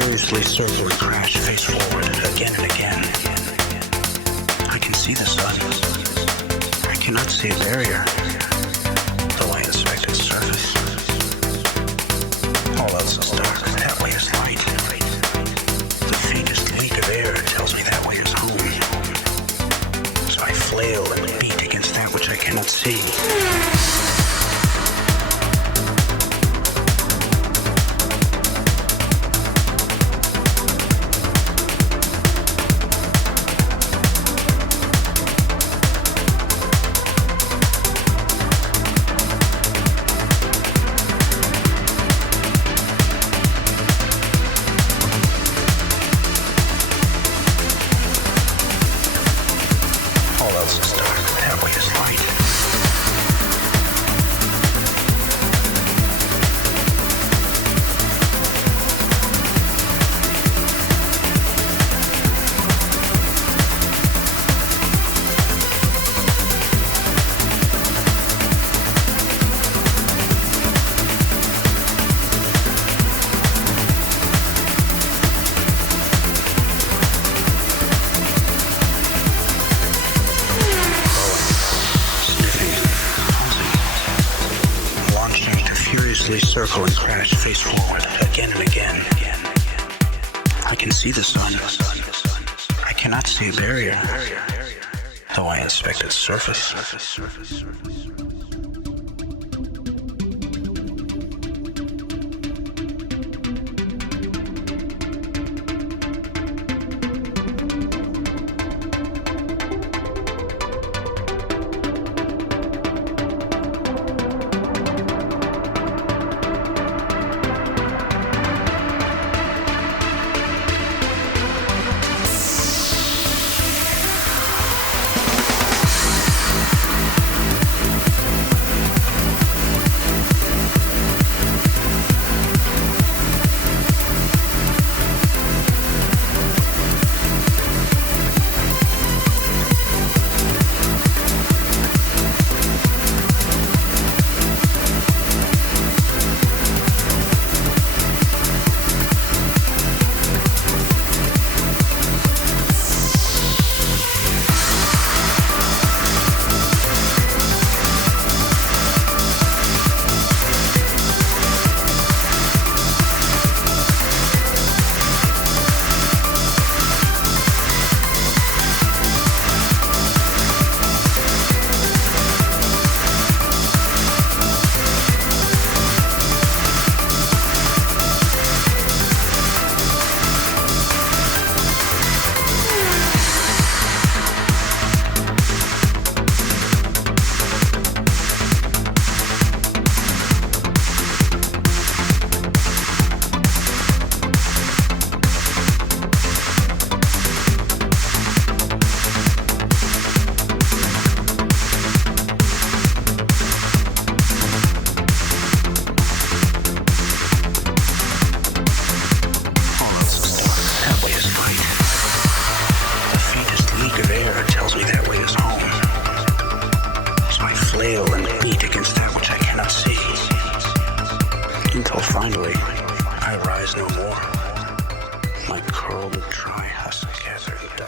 furiously circle and crash face forward again and again. I can see the sun. I cannot see a barrier, though I inspect its surface. All else is dark, that way is light. The faintest leak of air tells me that way is home. So I flail and beat against that which I cannot see. Circle and crash face forward again and again. I can see the sun. I cannot see a barrier, though I inspect its surface. Until finally, I rise no more, like curled and dry husk gathered.